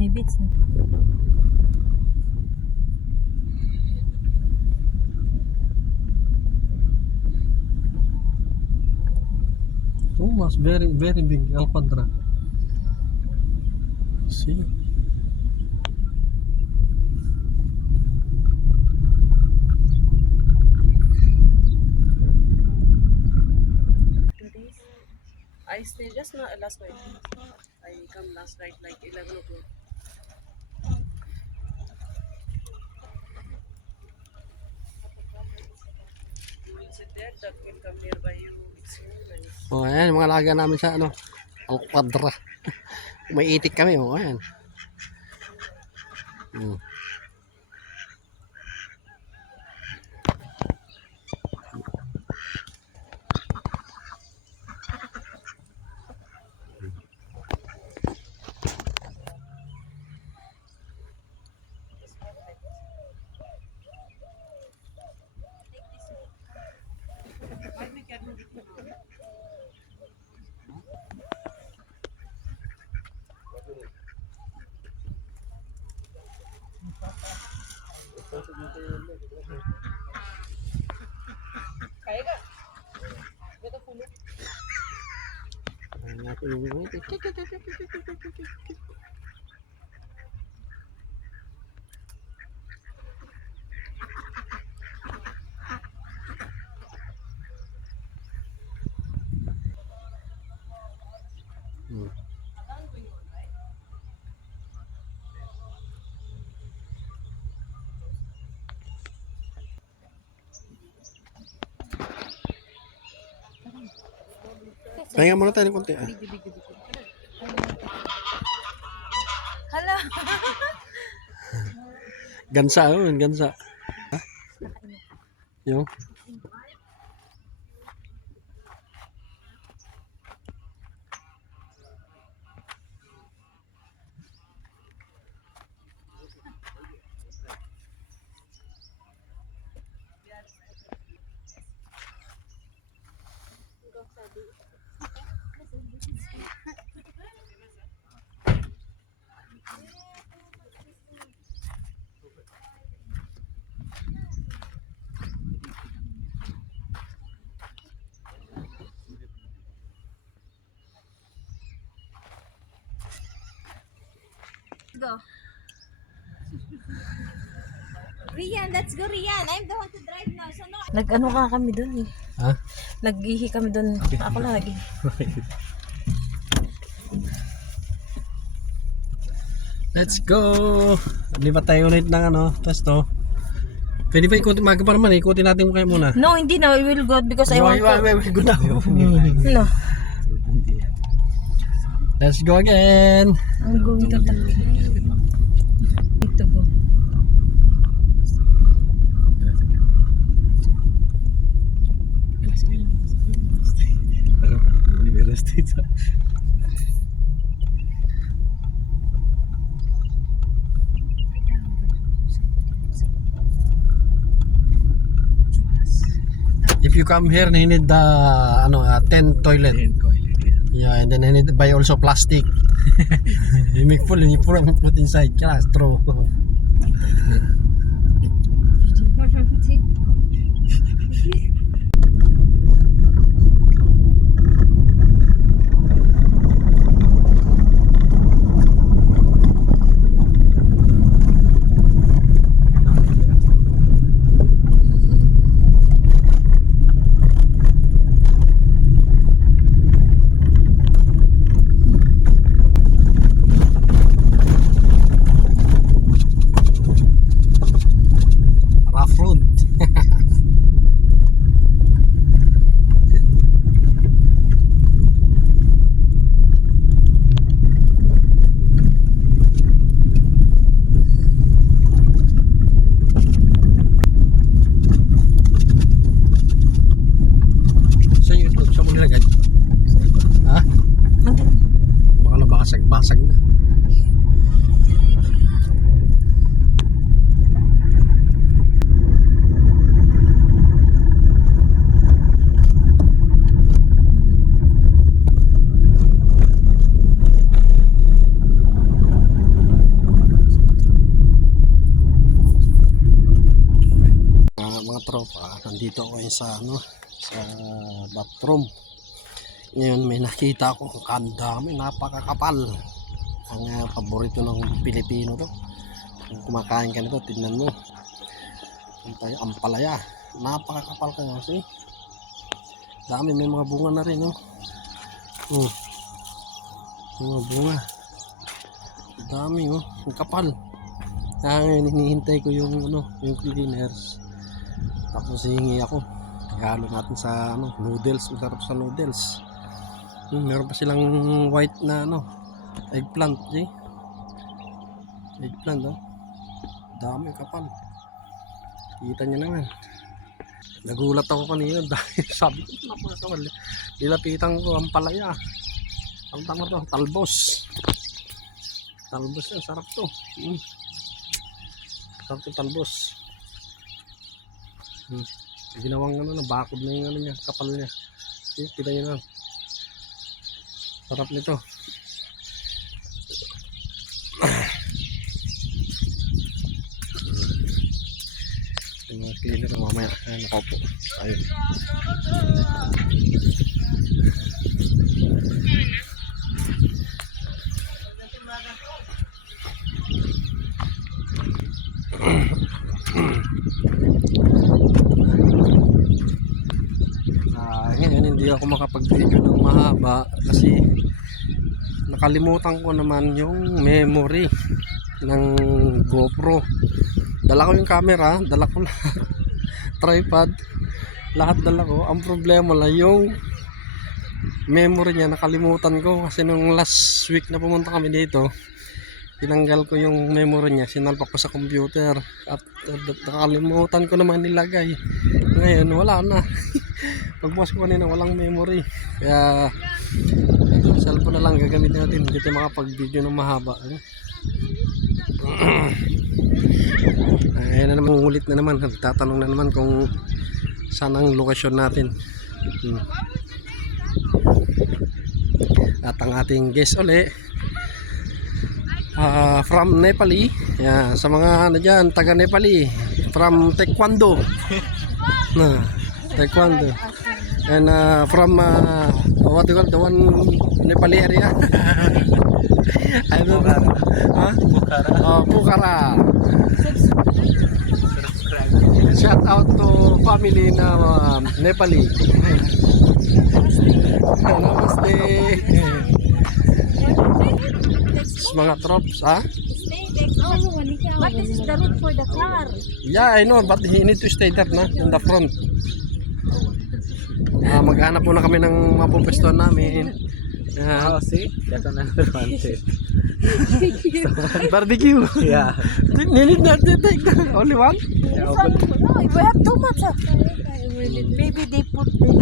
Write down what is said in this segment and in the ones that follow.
Maybe it's not. Oh, mas very big Alpadra. See? I stay just not last night. I come last night like 11 o'clock. You will sit there, that will come nearby you. It's really nice. Oh, ayan, mga alaga namin sa ano, Alpadra. May itik kami, oh, ayan. Kaya Gata pulo. Ayan natin yung itik. Pahinga muna tayo ng konti, ah. Hala! Gansa, oh, gansa. Ha? Yung? Go. Rian, let's go Rian. I'm the one to drive now. So no. Nag-ano ka kami dun eh. Ha? Nag-ihi kami dun. Ako lang nag-ihi. Let's go! Lipat tayo ulit ng ano, testo. Pwede pa ikutin, maga pa naman, ikutin natin kayo muna. No, hindi na. We will go because I want to. We'll go now. No. Let's go again! I'm going to Turkey. Need to go. If you come here, you need the tent toilet. Yeah, and then I need to buy also plastic. You make full and you put inside. Yeah, straw. Rough road. Saan mo nilagay? Ha? Baka nabasag-basag na. Nandito ako ngayon sa sa bathroom. Ngayon may nakita ako ang dami, napakakapal. Ang paborito ng Pilipino to. Kung kumakain ka nito, tingnan mo. Ang palaya. Napakakapal ka kasi. Dami, may mga bunga na rin, no? May mga bunga. Dami, oh. Ang kapal. Hinihintay ko yung yung cleaners. Tapos hihingi ako. Ihalo natin sa noodles, masarap sa noodles. Meron pa silang white na eggplant, eggplant, oh. Dami, kapal. Kita niyo naman. Nagulat ako kanina dahil sabi ko napakakapal. Nilapitan ko ang palaya. Ang tama to, talbos. Talbos yan, sarap to. Sarap to talbos. Ginawang bakod na yung niya, kapal niya. Kita niyo na. Sarap nito. Yung mga cleaner mamaya. Nakaupo. Ayun. Ngayon hindi ako makapag-video ng mahaba kasi nakalimutan ko naman yung memory ng GoPro. Dala ko yung camera, dala ko lahat, tripod, lahat dala ko. Ang problema lang yung memory niya, nakalimutan ko kasi nung last week na pumunta kami dito, tinanggal ko yung memory niya, sinalpak ko sa computer at nakalimutan ko naman nilagay. Ngayon wala na. Pagbukas ko kanina walang memory, kaya cellphone na lang gagamit natin. Hindi tayo makapag-video ng mahaba. Ayan na naman, ulit na naman, nagtatanong na naman kung saan ang lokasyon natin. At ang ating guest uli, from Nepali. Sa mga dyan, taga Nepali, from Taekwondo. Taekwondo. And from what do you call the one Nepali area? I don't know. Pokhara. Shout out to family na Nepali. Namaste. Mga troops, But this is the route for the car. Yeah, I know, but he need to stay there na in the front. Maghanap muna kami ng mapupwestuhan namin. See? That's another one. Barbecue. Yeah. Need not to take only one. No, we have too much. Maybe they put this.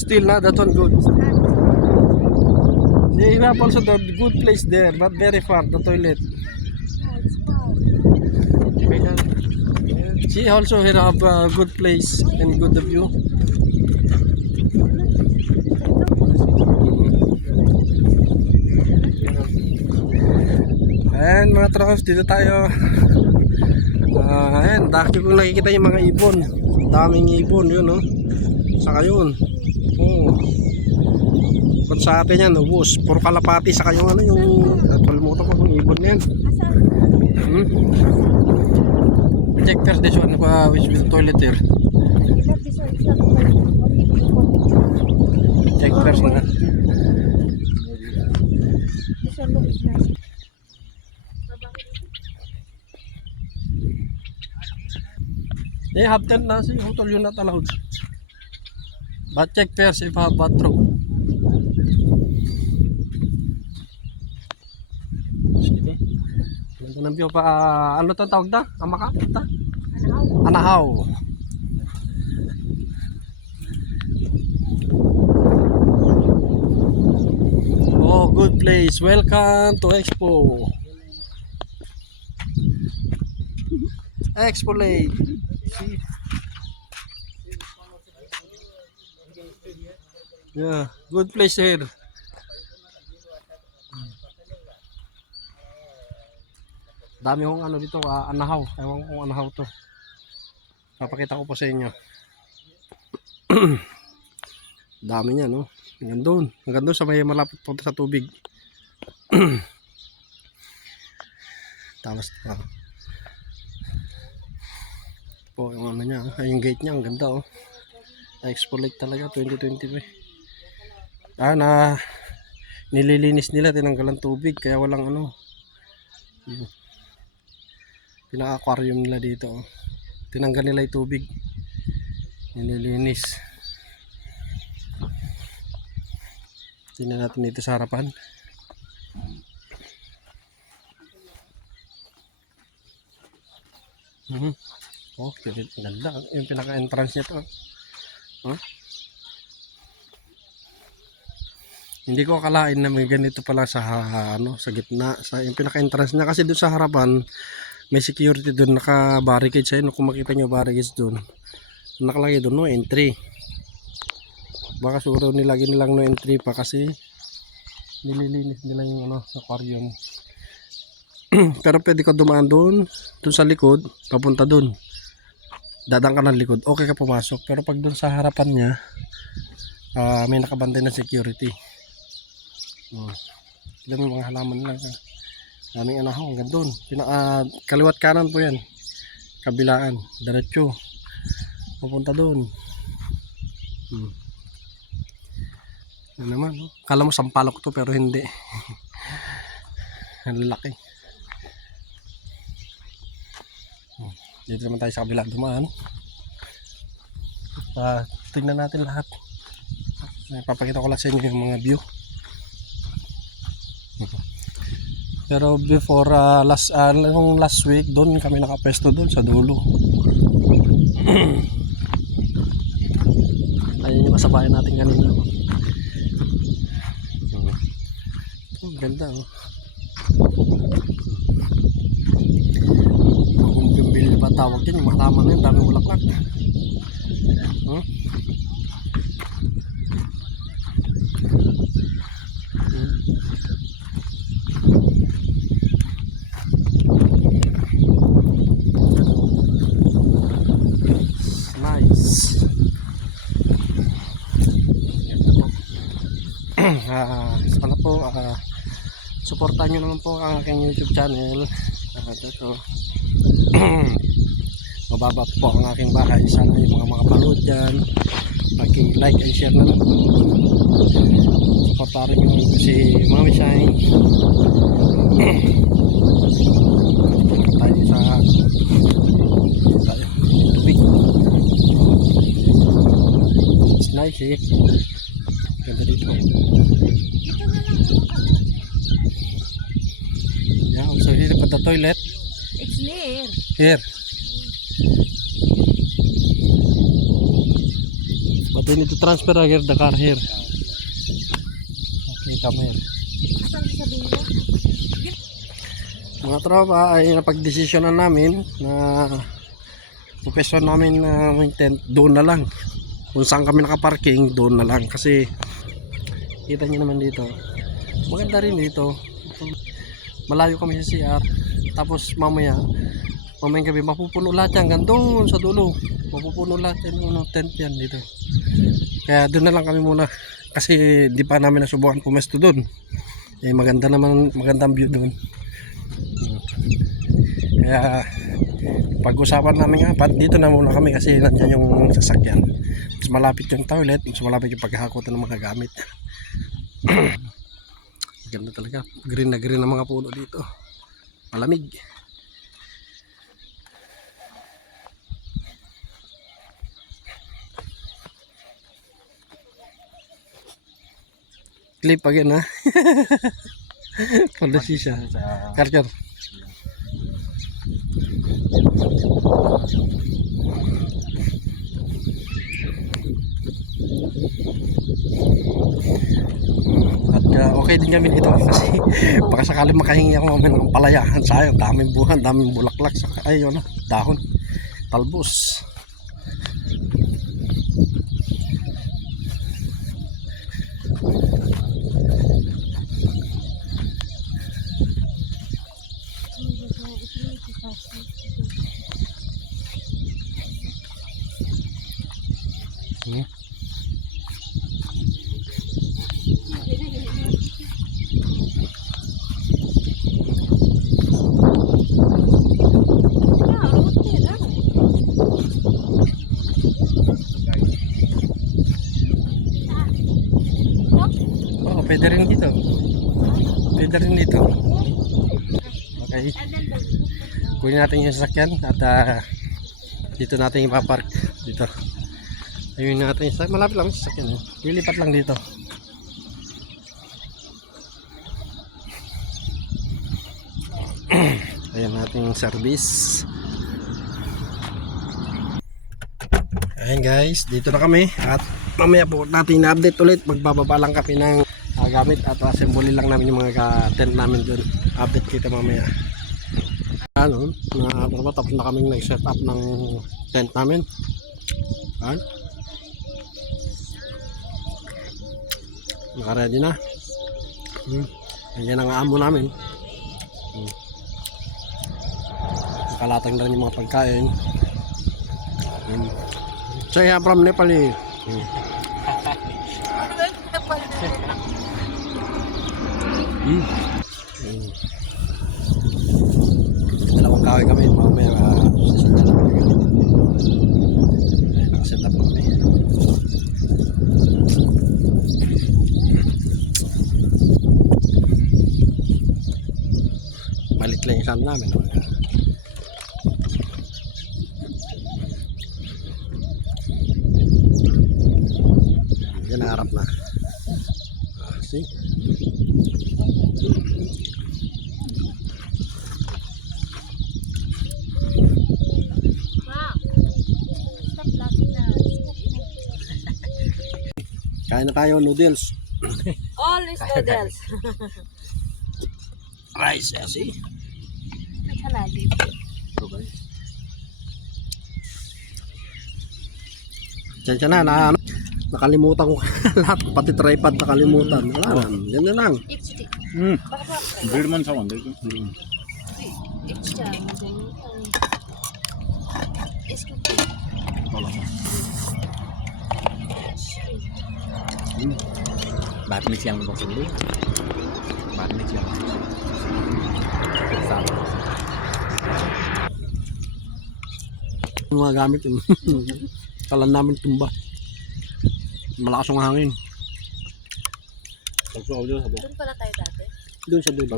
Still not that one good. They have also the good place there, but very far the toilet. She also here have a good place and good view. Ayan mga troops, dito tayo. Ayan, dati kong nakikita yung mga ibon. Daming ibon yun, no? Saka yun. Kung sa atin yan, ubos. Puro kalapati, saka yung yung palmuto ko, yung ibon yan. Check first this one, which with toilet here. Check first na. This one looks nice. They have tent na si hotel, you're not allowed. But check first if have bathroom. Sige. Ganda ng view pa. Ano to tawag na? Amaka? Anahaw. Oh, good place. Welcome to Expo. Expo Lake. See? Yeah, good place here. Dami kong dito, anahaw. Ewan ko kung anahaw to. Papakita ko po sa inyo. Dami niya, no? Hanggang doon. Hanggang doon sa may malapit po sa tubig. Tapos, po yung ano niya, yung gate niya, ang ganda, oh. Na-expo Lake talaga, 2020 pa. Nililinis nila, tinanggalan tubig, kaya walang ano. Pinaka-aquarium nila dito, oh. Tinanggal nila yung tubig. Nililinis. Tingnan natin dito sa harapan. Oh, ganda. Yung pinaka-entrance nito. Huh? Hindi ko akalain na may ganito pala sa sa gitna, sa yung pinaka-entrance niya, kasi doon sa harapan may security doon, naka-barricade sa inyo. Kung makita niyo barricades doon, nakalagay doon no entry. Baka siguro nilagay nilang no entry pa kasi nililinis nila yung aquarium. Pero pwede ka dumaan doon sa likod, papunta doon. Dadang ka ng likod, okay ka pumasok. Pero pag doon sa harapan niya, may nakabantay na security. Ilan yung mga halaman lang. Daming anahaw, hanggang doon. Kaliwat kanan po yan. Kabilaan, diretso. Papunta doon. Yan naman, no? Kala mo sampalok to pero hindi. Ang laki. Dito naman tayo sa kabila dumaan. Tingnan natin lahat. Papakita ko lang sa inyo yung mga view. Pero before last week, doon kami nakapesto doon sa dulo. Ayun yung kasabayan natin kanina. Ang ganda, oh. Bumbil ba tawag yan, yung mahalaman na yun, dami bulaklak. Nice. Sana po suportahan nyo naman po ang aking YouTube channel. Ito mababa po ang aking bahay. Sana yung mga makapanood dyan, like and share na lang. Suportahan nyo si Mami Shine. Tayo sa tubig. It's nice, eh. Ganda dito. Yeah, so here at the toilet. It's near. Here. But we need to transfer here the car here. Okay, come here. Saan sabihin mo? Mga tropa, ay napag-desisyonan namin na pupwesto namin na may tent doon na lang. Kung saan kami nakaparking, doon na lang. Kasi kita nyo naman dito, maganda rin dito. Malayo kami sa CR. Tapos mamayang gabi mapupuno lahat yan, hanggang doon sa dulo. Mapupuno lahat yan, tent yan dito. Kaya doon na lang kami muna. Kasi di pa namin nasubukan pumesto doon. Maganda naman, magandang view doon. Kaya pag-usapan namin nga, dito na muna kami kasi nandiyan yung sasakyan. Mas malapit yung toilet, mas malapit yung paghahakotan ng mga gamit. Ganda talaga, green na green ang mga puno dito. Malamig. Clip again, ha? Pada sisa. Karker. At okay din kami dito kasi baka sakali makahingi ako ng palayahan. Sayang, daming buhan, daming bulaklak, saka ayun, dahon, talbos. Pwede rin dito. Okay. Kunin natin yung sasakyan at dito natin ipapark. Dito. Ayun natin yung sasakyan. Malapit lang yung sasakyan. Lilipat lang dito. Ayan natin yung service. Ayan guys, dito na kami at mamaya po natin na-update ulit. Magbababa lang kami ng gamit at assembly lang namin yung mga tent namin dun. Update kita mamaya. Ano, tapos na kaming nag-set up ng tent namin. Ayan. Naka-ready na. Ayan ang amo namin. Nakalatag na rin yung mga pagkain. Saya from Nepal eh. Dalawang kaway kami. Mamaya sasanda na kami. Nakaset up kami. Malit lang yung sana namin. Yan ang harap na. See? Kain na tayo noodles. Always noodles. Rice, see? Diyan na, nakalimutan ko lahat, pati tripod nakalimutan. Wala na, yan na lang. ब्रेडमा छ भन्दै भात मिक्सी आउनु पर्छ बरु भात मिक्सी आउनु Yung mga gamit yun. Kalan namin tumba. Malakas ang hangin. सक्छ आउँदैन सब Doon pala tayo dati. Doon sa dulo.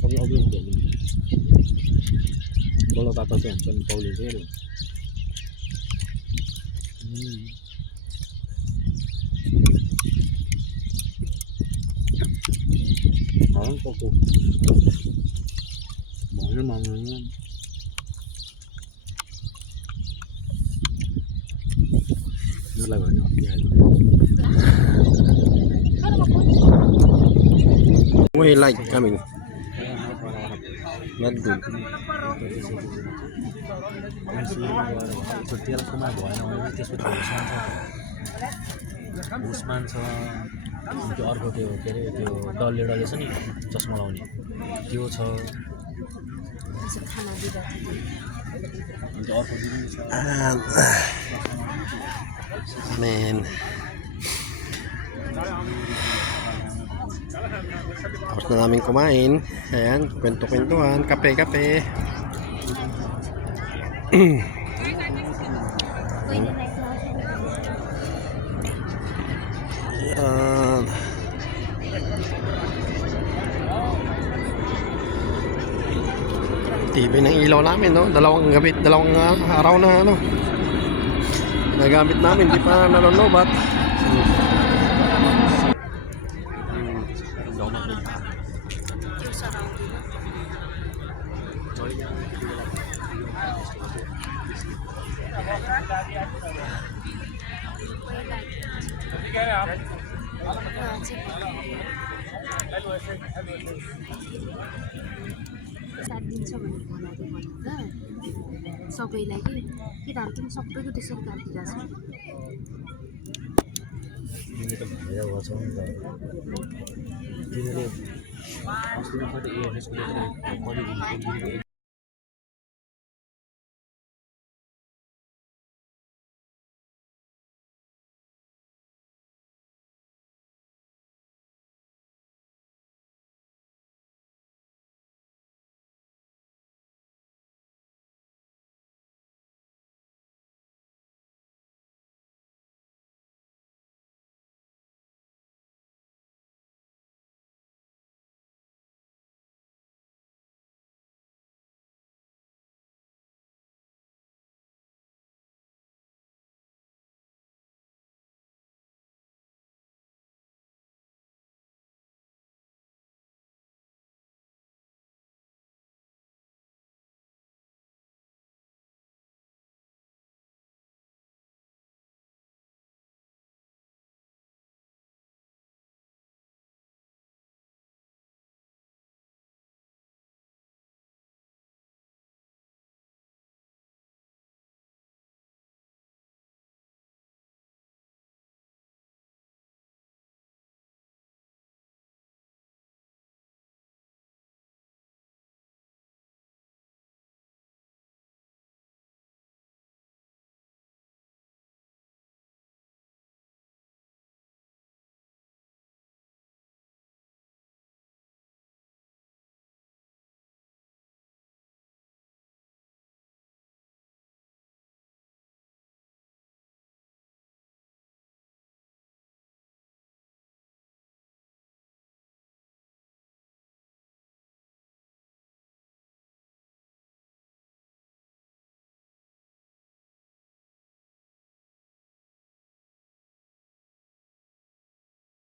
सबै आउँदैन बल्ल ताता चाहिँ हुन्छ नि पौले चाहिँ पक्को भन्यो माग्नु यसलाई भन्यो We like coming. Not good. तेह्रसम्म भएन भने त्यसपछि उस्मान छ त्यो अर्को त्यो के अरे त्यो डल्ले डल्ले छ नि चस्मा लाउने त्यो छ खाना दिँदा अनि त्यो अर्को दिनु छ Man. Tapos na namin kumain. Ayan, kwento-kwentuhan, kape-kape. Ayan. TV ng ilaw namin, no? Dalawang araw na, ano? Nagamit namin, di pa nanonobat. सात दिन छ भनेर भनेको भन्दा सबैलाई कि केटाहरू पनि सबैको त्यसरी काटिरहेको छ भएर छ नि त तिनीहरूले अस्ति मात्रै